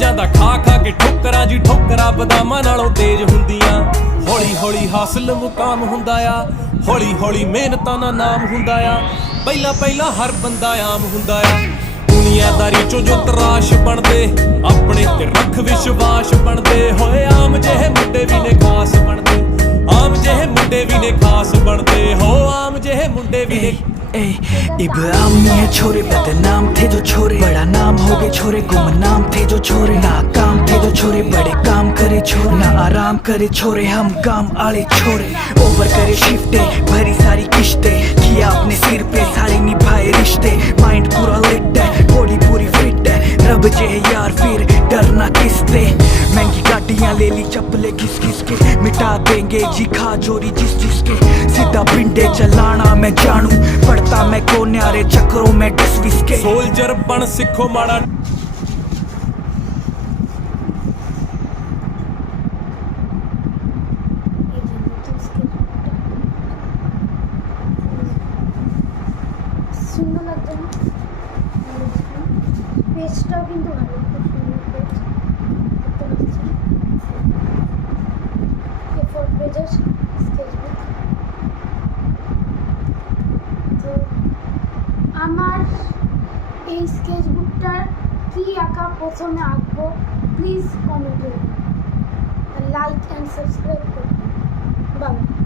ਜਾਂਦਾ ਖਾ ਖਾ ਕੇ ਠੋਕਰਾਂ ਜੀ, ਠੋਕਰਾਂ ਬਦਾਮਾਂ ਨਾਲੋਂ ਤੇਜ਼ ਹੁੰਦੀਆਂ। ਹੌਲੀ ਹੌਲੀ ਹਾਸਲ ਮੁਕਾਮ ਹੁੰਦਾ ਆ, ਹੌਲੀ ਹੌਲੀ ਮਿਹਨਤਾਂ ਦਾ ਨਾਮ ਹੁੰਦਾ ਆ। ਪਹਿਲਾਂ ਪਹਿਲਾਂ ਹਰ ਬੰਦਾ ਆਮ ਹੁੰਦਾ ਆ, ਦੁਨੀਆਦਾਰੀ ਚੋਂ ਜੋ ਤਰਾਸ਼ ਬਣਦੇ, ਆਪਣੇ ਤੇ ਰੱਖ ਵਿਸ਼ਵਾਸ ਬਣਦੇ ਹੋਏ। ਆਮ ਜਿਹੇ ਮੁੰਡੇ ਵੀ ਨੇ ਖਾਸ ਬਣਦੇ, ਆਮ ਜਿਹੇ ਮੁੰਡੇ ਵੀ ਨੇ ਖਾਸ ਬਣਦੇ ਹੋ, ਆਮ ਜਿਹੇ ਮੁੰਡੇ ਵੀ ਨੇ। इब्राहिम है छोरे, बदनाम थे जो छोरे, बड़ा नाम हो गए छोरे, गुमनाम थे जो छोरे, नाकाम थे जो छोरे, बड़े काम करे छोरे, ना आराम करे छोरे, हम काम आले छोरे। ओवर करे शिफ्टे, भरी सारी किश्ते, किया अपने सिर पे सारे निभाए रिश्ते। माइंड पूरा लिट है, बॉडी पूरी फिट है, रब जे यार फिर डरना किससे। महंगी गाड़ियां ले ली, चप्पले घिस घिस के, मिटा देंगे जी खा जोरी जिस जिसके। सीधा पिंडे चलाना मैं जानू, पड़ता मैं को न्यारे चक्रों में डिस विस के। सोल्जर बन सिखो माड़ा সুন্দর লাগছে না পেজটাও কিন্তু ভালো, খুব সুন্দর পেজ দেখতে পাচ্ছি। A4 পেজের স্কেচবুক। তো আমার এই স্কেচবুকটা কি আঁকা প্রথমে আঁকবো প্লিজ কমেন্টে লাইক অ্যান্ড সাবস্ক্রাইব করবেন। বাবা।